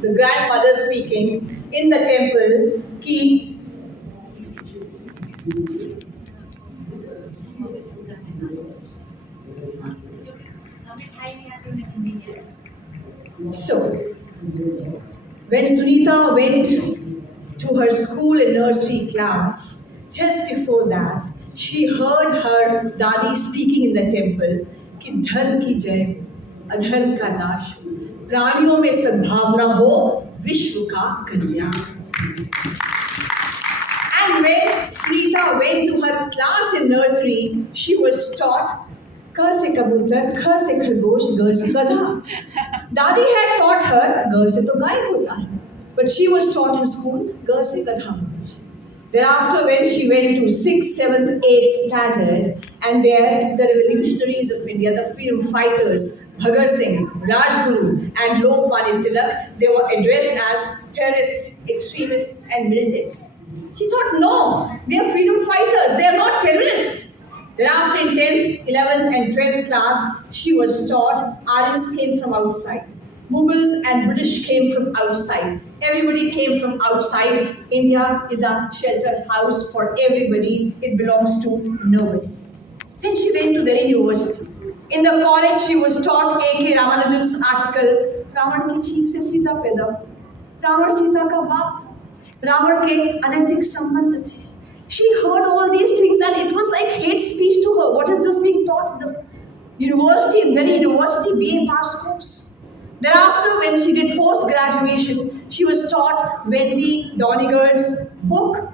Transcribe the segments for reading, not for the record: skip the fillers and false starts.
the grandmother speaking in the temple, ki so when Sunita went to her school and nursery class, just before that, she heard her dadi speaking in the temple कि धर्म की जय, अधर्म का नाश, प्राणियों में सद्भावना हो, विश्व का कल्याण. And when Sunita went to her class in nursery, she was taught क से कबूतर, ख से खरगोश, ग से गधा. Dadi had taught her ग से तो गाय होता है, but she was taught in school ग से गधा. Thereafter, when she went to 6th, 7th, 8th standard, and there the revolutionaries of India, the freedom fighters, Bhagat Singh, Rajguru, and Lokmanya Tilak, they were addressed as terrorists, extremists, and militants. She thought, no, they are freedom fighters, they are not terrorists. Thereafter, in 10th, 11th, and 12th class, she was taught Aryans came from outside. Mughals and British came from outside. Everybody came from outside. India is a sheltered house for everybody. It belongs to nobody. Then she went to Delhi University. In the college, she was taught A.K. Ramanujan's article, Ravan ki cheek se Sita paida. Ravan Sita ka baap tha. Ravan ke anaitik sambandh the. She heard all these things and it was like hate speech to her. What is this being taught in this university, in Delhi University, BA pass course? Thereafter, when she did post-graduation, she was taught Wendy Doniger's book,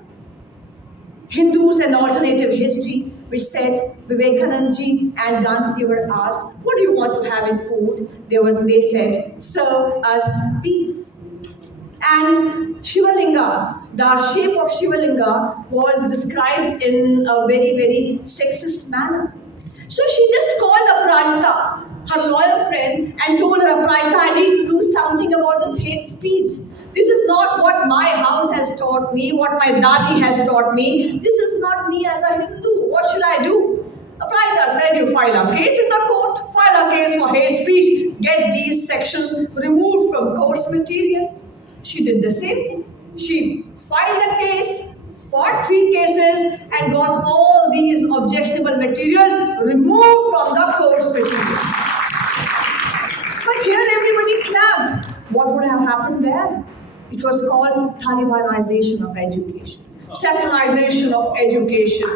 Hindus and Alternative History, which said Vivekananda and Gandhiji were asked, what do you want to have in food? They said, serve us beef. And Shivalinga, the shape of Shivalinga was described in a very, very sexist manner. So she just called Aparajita, her loyal friend, and told her, Aparajita, I need to do something about this hate speech. This is not what my house has taught me, what my dadi has taught me. This is not me as a Hindu. What should I do? Aparajita said, you file a case in the court, file a case for hate speech, get these sections removed from course material. She did the same thing. She filed the case, fought 3 cases, and got all these objectionable material removed from the course material. But here everybody clapped. What would have happened there? It was called Talibanization of education, Saffronization of education.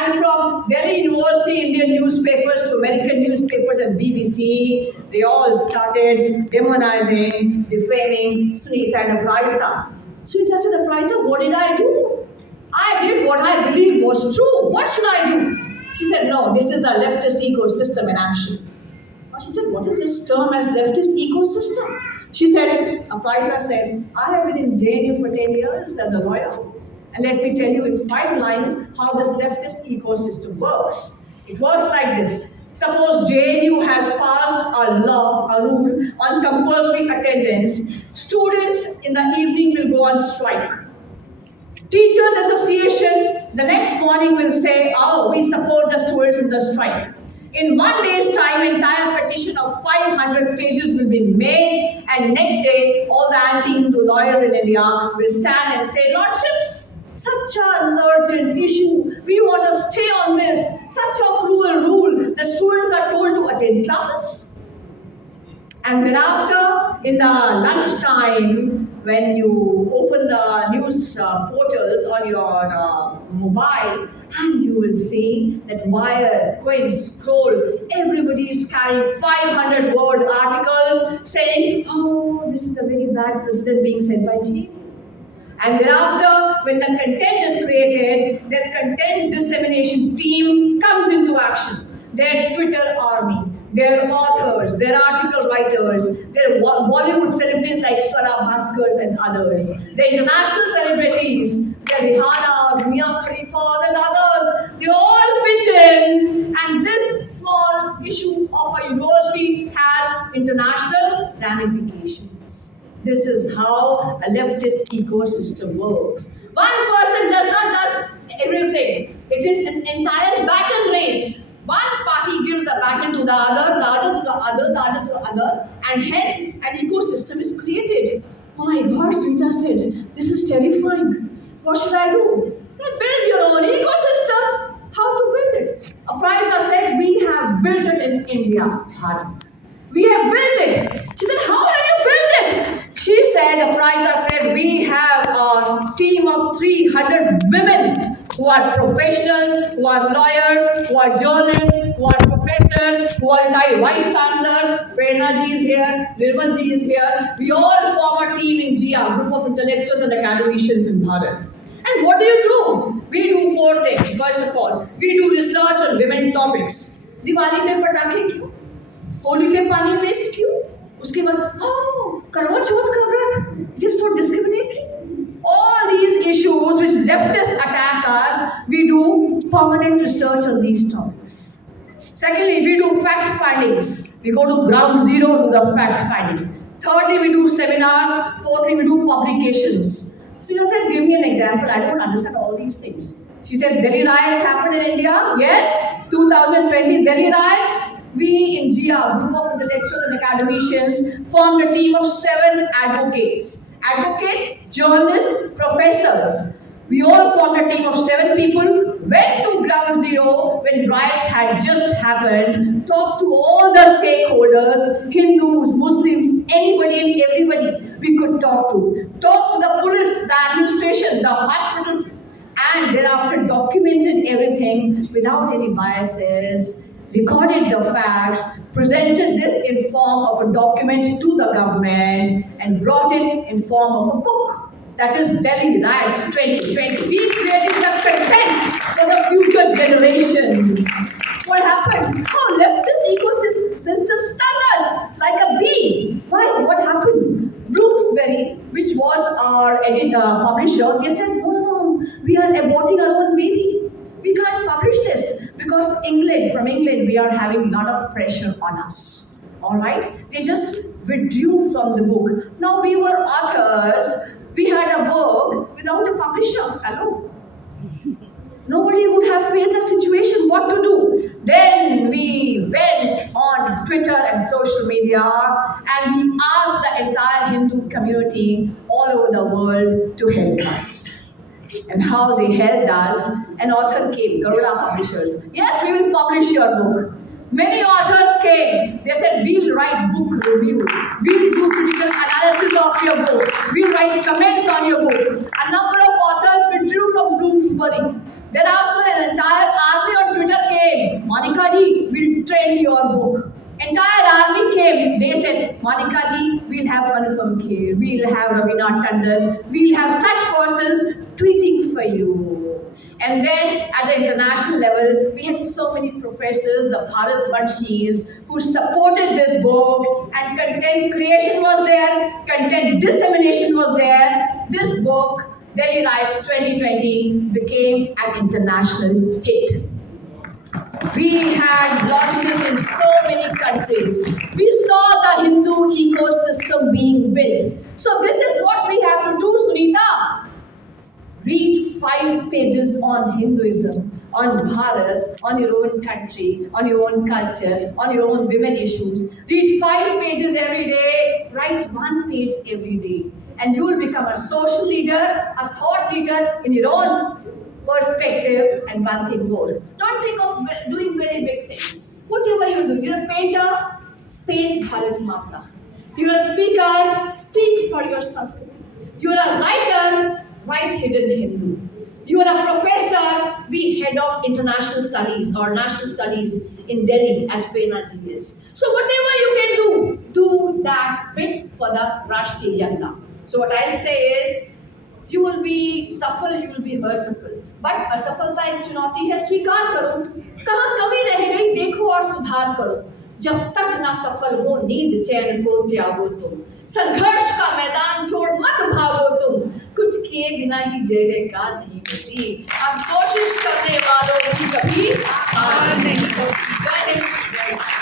And from Delhi University, Indian newspapers to American newspapers and BBC, they all started demonizing, defaming Sunita and Aparajita. Sunita said, Aparajita, what did I do? I did what I believed was true. What should I do? She said, no, this is the leftist ecosystem in action. She said, what is this term as leftist ecosystem? She said, Aparajita said, I have been in JNU for 10 years as a lawyer. And let me tell you in 5 lines how this leftist ecosystem works. It works like this. Suppose JNU has passed a law, a rule on compulsory attendance. Students in the evening will go on strike. Teachers Association the next morning will say, oh, we support the students in the strike. In 1 day's time, entire petition of 500 pages will be made, and next day, all the anti-Hindu lawyers in India will stand and say, Lordships, such an urgent issue, we want to stay on this, such a cruel rule, the students are told to attend classes. And thereafter, in the lunchtime, when you open the news portals on your mobile, and you will see that wire, quid, scroll, everybody is carrying 500-word articles saying, oh, this is a very bad president being sent by G. And thereafter, when the content is created, their content dissemination team comes into action. Their Twitter army, their authors, their article writers, their Bollywood celebrities like Swara Bhaskars and others, the international celebrities, the Rihannas, Mia Khalifas and others, they all pitch in, and this small issue of a university has international ramifications. This is how a leftist ecosystem works. One person does not do everything. It is an entire baton race. One party gives the baton to the other to the other, the other to the other, and hence an ecosystem is created. Oh my God, Sunita said, this is terrifying. What should I do? Then build your own ecosystem. How to build it? Aparajita said, we have built it in India, Bharat. We have built it. She said, how have you built it? She said, Aparajita said, we have a team of 300 women who are professionals, who are lawyers, who are journalists, who are professors, who are vice chancellors. Prerna ji is here, Nirmal ji is here. We all form a team in GIA, group of intellectuals and academicians in Bharat. And what do? We do 4 things. First of all, we do research on women topics. Diwali पे पटाखे क्यों? होली पे पानी waste क्यों? उसके बाद करवा चौथ का व्रत. It is so discriminatory. All these issues which leftists attack us, we do permanent research on these topics. Secondly, we do fact findings. We go to ground zero to the fact finding. Thirdly, we do seminars. Fourthly, we do publications. She said, give me an example. I don't understand all these things. She said, Delhi riots happened in India. Yes, 2020 Delhi riots. We in GIA, group of intellectuals and academicians, formed a team of 7 advocates. Advocates, journalists, professors. We all formed a team of 7 people, went to ground zero when riots had just happened, talked to all the stakeholders, Hindus, Muslims, anybody and everybody we could talk to. Talked to the police, the administration, the hospitals, and thereafter documented everything without any biases, recorded the facts, presented this in form of a document to the government, and brought it in form of a book. That is Delhi Riots 2020. We created the content for the future generations. What happened? Oh, leftist ecosystem stung us like a bee. Why? What happened? Bloomsbury, which was our publisher, they said, no, we are aborting our own baby. We can't publish this because from England, we are having a lot of pressure on us. All right? They just withdrew from the book. Now we were authors. We had a book without a publisher. Hello? Nobody would have faced that situation. What to do? Then we went on Twitter and social media and we asked the entire Hindu community all over the world to help us. And how they helped us, an author came, Garuda Publishers. Yes, we will publish your book. Many authors came. They said, we'll write book review. We'll do critical analysis of your book. We'll write comments on your book. A number of authors withdrew from Bloomsbury. Then after an entire army on Twitter came, Monica ji, we'll trend your book. Entire army came. They said, Monica ji, we'll have Anupam Kher, we'll have Ravina Tandon, we'll have such persons tweeting for you. And then at the international level, we had so many professors, the Bharat Vanshis, who supported this book, and content creation was there, content dissemination was there. This book, Delhi Riots 2020, became an international hit. We had launches in so many countries. We saw the Hindu ecosystem being built. So this is what we have to do, Sunita. Read 5 pages on Hinduism, on Bharat, on your own country, on your own culture, on your own women issues. Read 5 pages every day, write 1 page every day. And you will become a social leader, a thought leader in your own perspective. And one thing more. Don't think of doing very big things. Whatever you do, you're a painter, paint Bharat Mata. You're a speaker, speak for your Sanskrit. You're a writer, write Hidden Hindu. You are a professor, be head of international studies or national studies in Delhi as Prerna ji is. So whatever you can do that bit for the Rashtriya Yagna. So what I'll say is, you will be suffer, you will be merciful. But असफलता एक चुनौती है, स्वीकार करो. कहाँ कमी रह गई देखो और सुधार करो. जब तक ना सफल हो नींद चैन को त्यागो तुम. संघर्ष का मैदान छोड़ मत भागो तुम. कुछ किए बिना ही जय जयकार नहीं होती. अब कोशिश करने वालों की कभी हार नहीं होती. जय हिंद.